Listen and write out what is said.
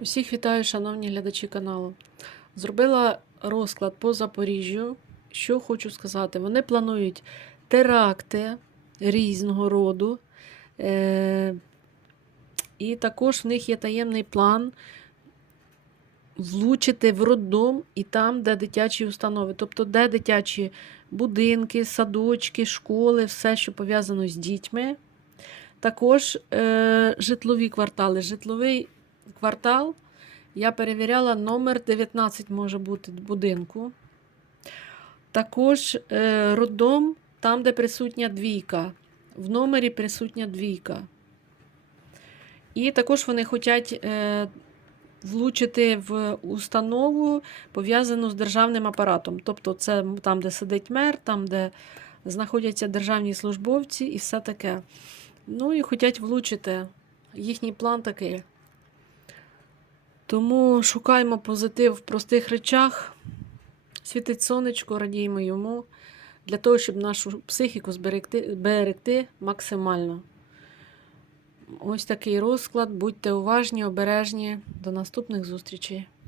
Усіх вітаю, шановні глядачі каналу. Зробила розклад по Запоріжжю. Що хочу сказати, вони планують теракти різного роду. Е- і також в них є таємний план влучити в роддом і там, де дитячі установи, тобто де дитячі будинки, садочки, школи, все, що пов'язано з дітьми. Також е- житлові квартали. Житловий квартал я перевіряла номер 19 може бути будинку. Також е, роддом, там, де присутня двійка. В номері присутня двійка. І також вони хочуть е, влучити в установу, пов'язану з державним апаратом. Тобто, це там, де сидить мер, там, де знаходяться державні службовці і все таке. Ну і хочуть влучити. Їхній план такий. Тому шукаємо позитив в простих речах. Світить сонечко, радіємо йому, для того, щоб нашу психіку зберегти, берегти максимально. Ось такий розклад. Будьте уважні, обережні. До наступних зустрічей.